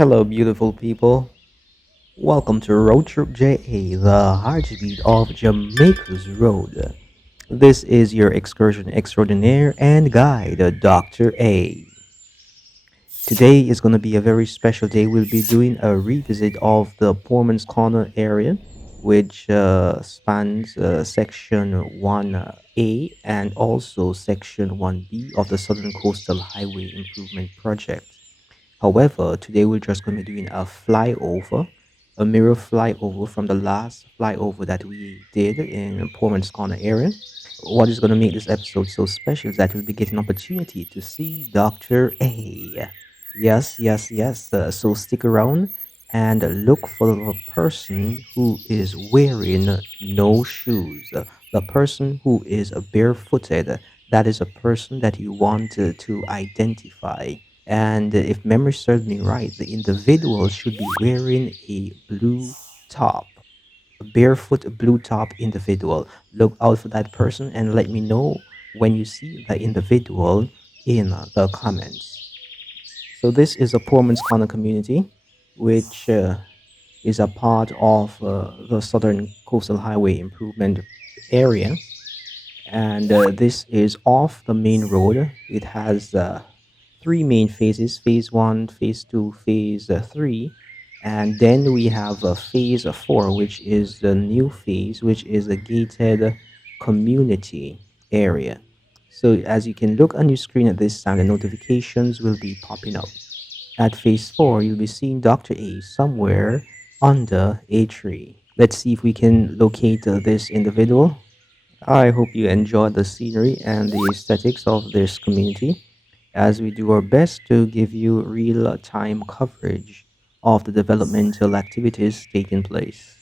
Hello, beautiful people. Welcome to RoadTripja, the heartbeat of Jamaica's road. This is your excursion extraordinaire and guide, Dr. A. Today is going to be a very special day. We'll be doing a revisit of the Poorman's Corner area, which spans Section 1A and also Section 1B of the Southern Coastal Highway Improvement Project. However, today we're just going to be doing a flyover, a mirror flyover from the last flyover that we did in Poorman's Corner area. What is going to make this episode so special is that we'll be getting an opportunity to see Dr. A. Yes, yes, yes. So stick around and look for the person who is wearing no shoes. The person who is barefooted. That is a person that you want to identify. And if memory serves me right, the individual should be wearing a blue top, a barefoot blue top individual. Look out for that person and let me know when you see the individual in the comments. So this is a poor man's corner community, which is a part of the Southern Coastal Highway Improvement area, and this is off the main road. It has three main phases: phase one, phase two, phase three, and then we have phase four, which is the new phase, which is a gated community area. So as you can look on your screen at this time, the notifications will be popping up. At phase four, you'll be seeing Dr. A somewhere under a tree. Let's see if we can locate this individual. I hope you enjoy the scenery and the aesthetics of this community as we do our best to give you real time coverage of the developmental activities taking place.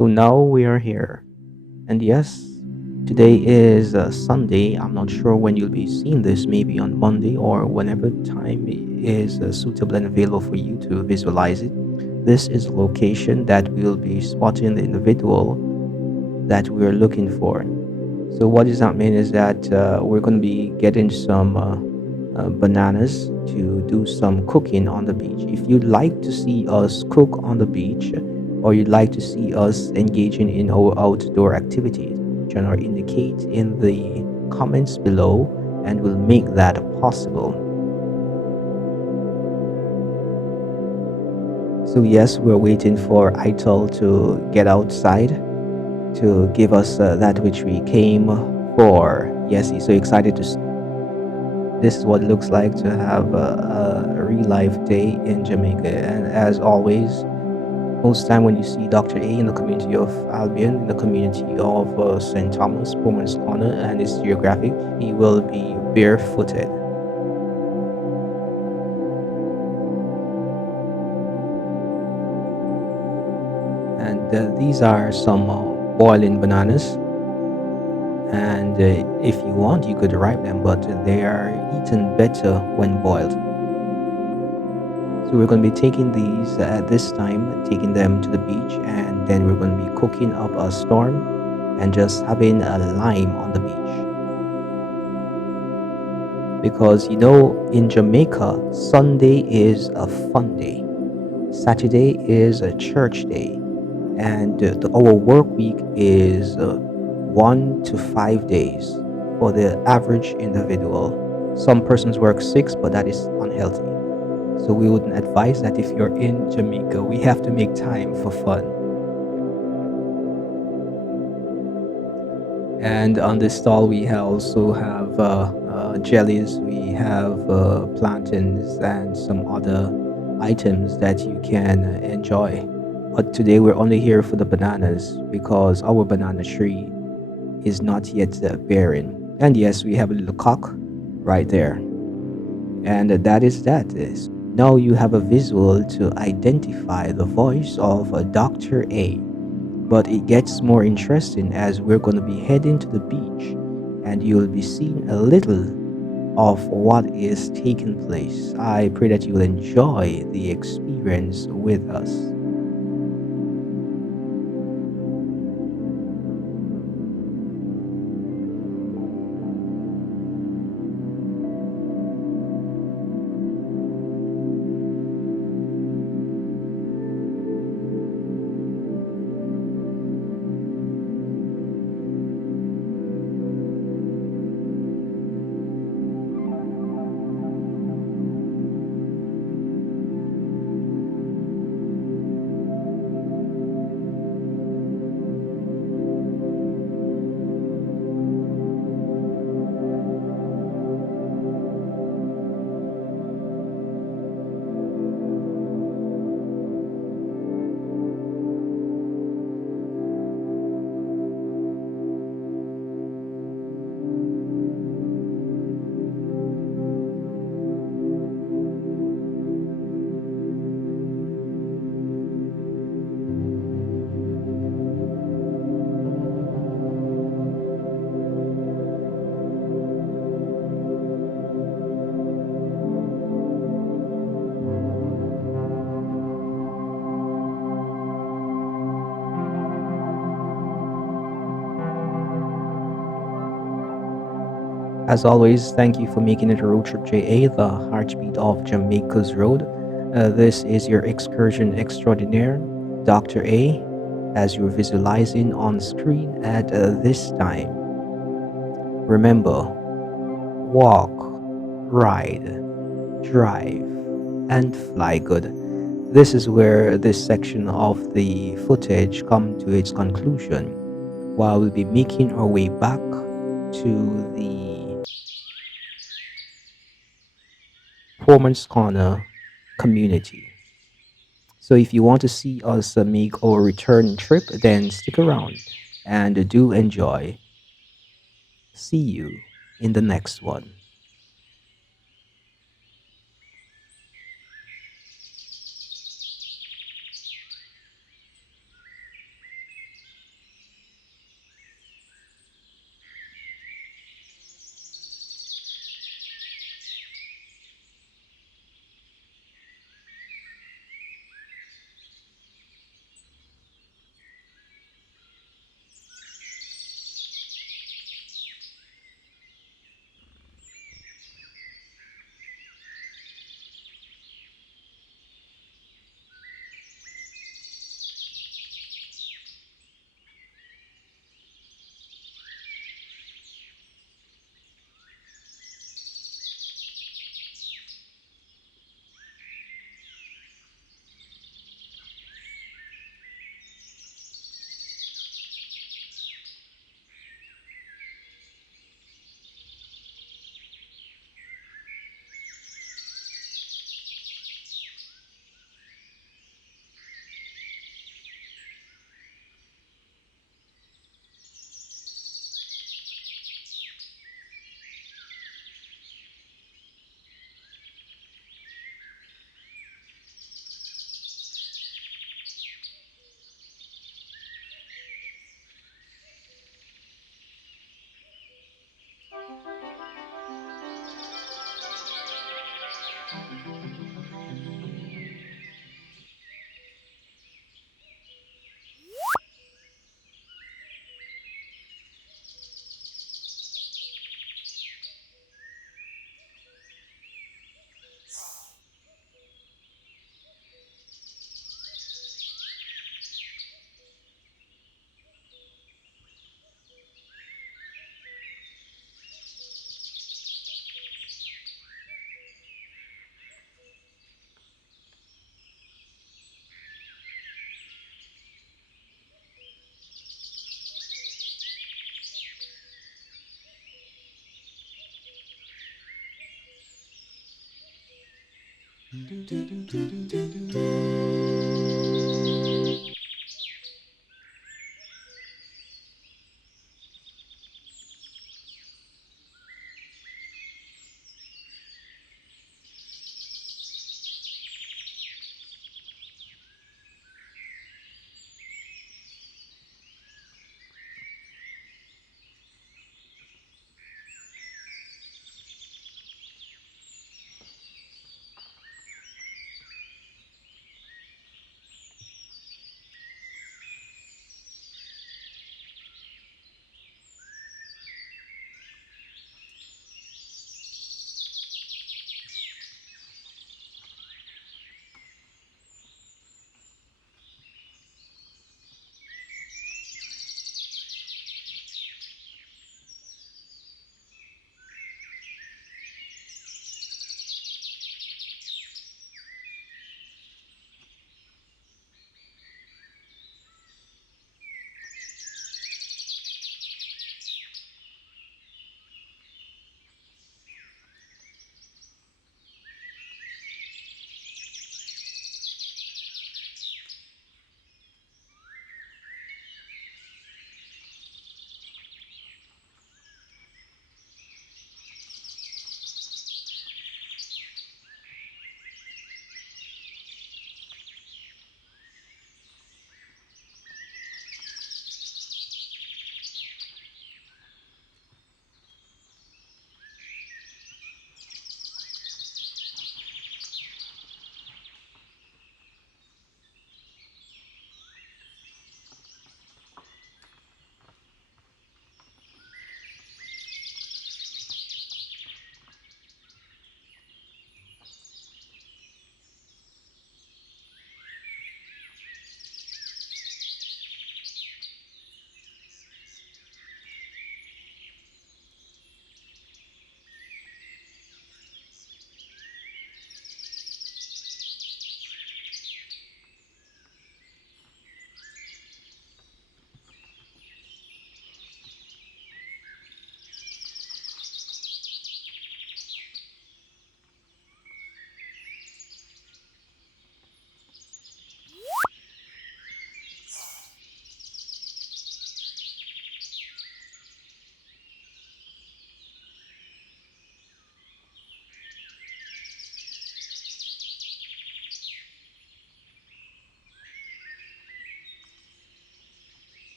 So now we are here. And yes, today is Sunday. I'm not sure when you'll be seeing this, maybe on Monday or whenever time is suitable and available for you to visualize it. This is a location that we'll be spotting the individual that we're looking for. So what does that mean is that we're going to be getting some bananas to do some cooking on the beach. If you'd like to see us cook on the beach, or you'd like to see us engaging in our outdoor activities, indicate in the comments below, and we'll make that possible. So yes, we're waiting for Itel to get outside to give us that which we came for. Yes, he's so excited to see. This is what it looks like to have a real life day in Jamaica. And as always, most time when you see Dr. A in the community of Albion, in the community of St. Thomas, Poorman's Corner, and its geographic, he will be barefooted. And these are some boiling bananas. And if you want, you could ripe them, but they are eaten better when boiled. So we're going to be taking these at this time, taking them to the beach, and then we're going to be cooking up a storm and just having a lime on the beach. Because in Jamaica, Sunday is a fun day, Saturday is a church day, and our work week is 1 to 5 days for the average individual. Some persons work 6, but that is unhealthy. So we wouldn't advise that if you're in Jamaica. We have to make time for fun. And on this stall, we also have jellies, we have plantains, and some other items that you can enjoy. But today we're only here for the bananas because our banana tree is not yet bearing. And yes, we have a little cock right there. And that is that. Now you have a visual to identify the voice of Dr. A. But it gets more interesting as we're going to be heading to the beach and you'll be seeing a little of what is taking place. I pray that you will enjoy the experience with us. As always, thank you for making it a road trip JA, the heartbeat of Jamaica's road. This is your excursion extraordinaire, Dr. A, as you're visualizing on screen at this time. Remember, walk, ride, drive, and fly good. This is where this section of the footage come to its conclusion, while we'll be making our way back to the Poorman's Corner community. So if you want to see us make our return trip, then stick around and do enjoy. See you in the next one.